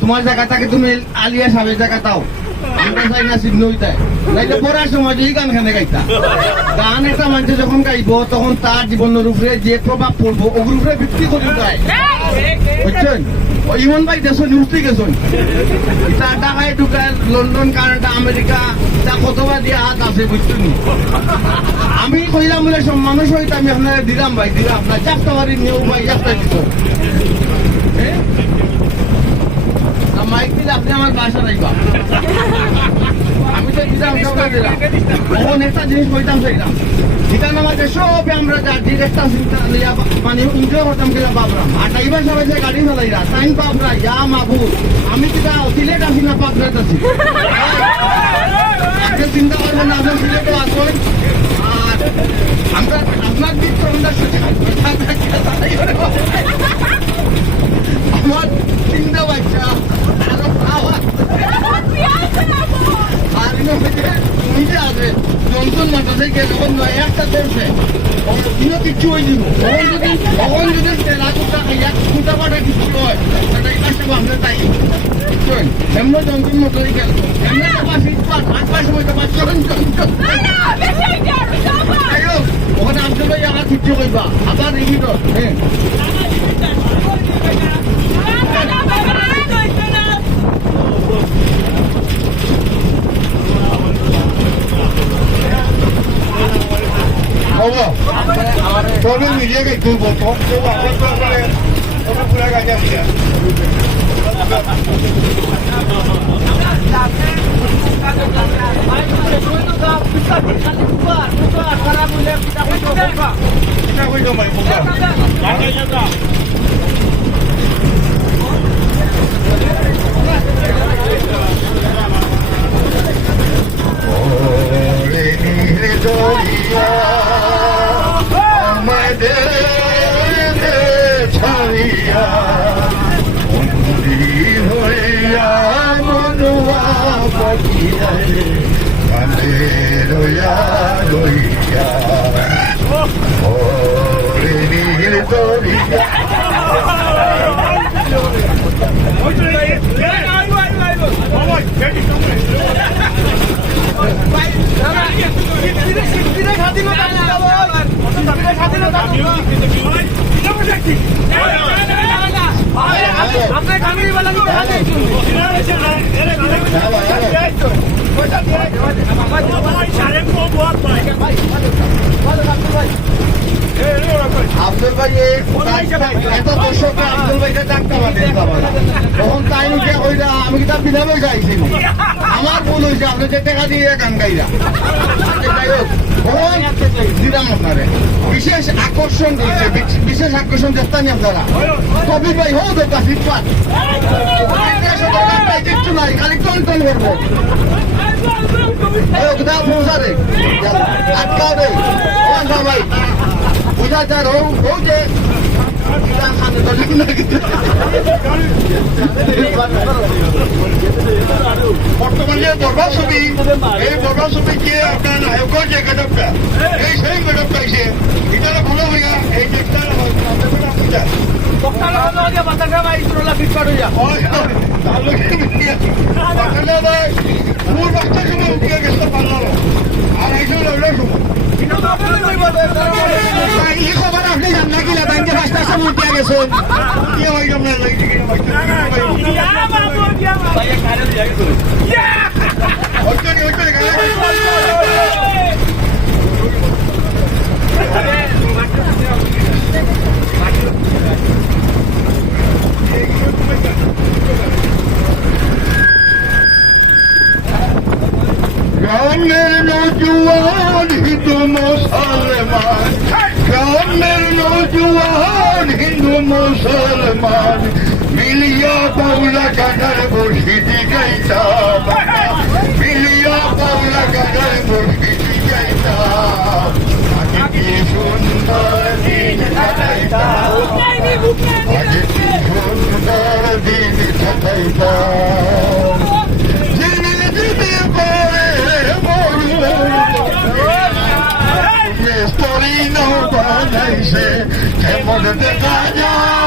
তোমার জায়গা থাকে তুমি আলিয়া সাহেবের জায়গা তাও আমরা চাই না চিহ্ন হইতায় নাইলে পড়ার সময় এই গান খানে গাইতা গান একটা মানুষ যখন গাইব তখন তার জীবনের উপরে যে প্রভাব পড়বো ওগুলোর উপরে ভিত্তি করে গায় বুঝছেন ইমন ভাই দেশ নিউজটি গেছেন এটা ঢাকায় ঢুকায় লন্ডন কানাডা আমেরিকা তা কতবার দিয়ে হাত আছে বুঝছেন আমি কইলাম বলে সব মানুষ হইতে আমি আপনার দিলাম ভাই দিলাম আপনার চারটা বাড়ি নিয়েও ভাই একটা দিত মাইক দিলে আপনি আমার বাসা রাখবা আমি তো দিলাম সবাই দিলাম তখন একটা জিনিস কইতাম সেইটাম এখানে আমাদের সব আমরা যাচ্ছি একটা চিন্তা মানে এনজয় করতাম কিনা বাবরাম আর ড্রাইভার সবাই যে গাড়ি চালাইরা তাইন বাবরা ইয়া মাহবুব আমি কিনা সিলেট আসি না পাবনাত আছি আজকে চিন্তা করবেন না আপনার সিলেটও আসবেন আর আমরা আপনার দিক আমার চিন্তা বাচ্চা আরো খাওয়া আর নিজে আছে জনসন মাথা থেকে যখন নয় একটা করছে তিনও কিচ্ছু হয়ে দিব তখন যদি রাজুটা এক ফুটা পাটা কিচ্ছু হয় সেটা এই কাজটা আমরা তাই এমন জনসন মতোই গেল এমনি আট পাঁচ সময় তো পাঁচ ওখানে আসতে ভাই আমার কিচ্ছু করবা আবার এই হ্যাঁ todo el día que tuvo, Abdul ভাই এত দর্শকরা আব্দুল ভাইকে ডাক্তার তখন তাই উঠে কইরা আমি কি তার বিধানে যাইছি আমার ভুল হয়েছে আপনি যে টাকা দিয়ে গান গাইরা যাই হোক দিলাম আপনারে বিশেষ আকর্ষণ রয়েছে বিশেষ আকর্ষণ দেখতাম আপনারা কবি ভাই হোক একটা ফিটপাট কিচ্ছু নাই খালি টন টন করবো পৌঁছারে আটকাও রে ভাই বুঝা যার হোক যে বর্তমানে বরবাদ ছবি এই বরবাদ ছবি কে আপনার নায়কের যে গেটপটা এই সেই গেটপটা এসে এটা ভালো হইয়া এই দেখতে খবর আপনি জান না কিনা ব্যাংকে 5টার সময় উঠে গেছেন কি হয় আপনার গ্রামের নৌজওয়ান হিন্দু মুসলমান গ্রামের নৌজওয়ান হিন্দু মুসলমান মিলিয়া বাউলা গানার বর্ষিদি গাইতাম মিলিয়া বাউলা গানার বর্ষিদি গাইতাম আগে কি সুন্দর দিন কাটাইতাম আগে কি সুন্দর দিন কাটাইতাম কেমন দেখা যায়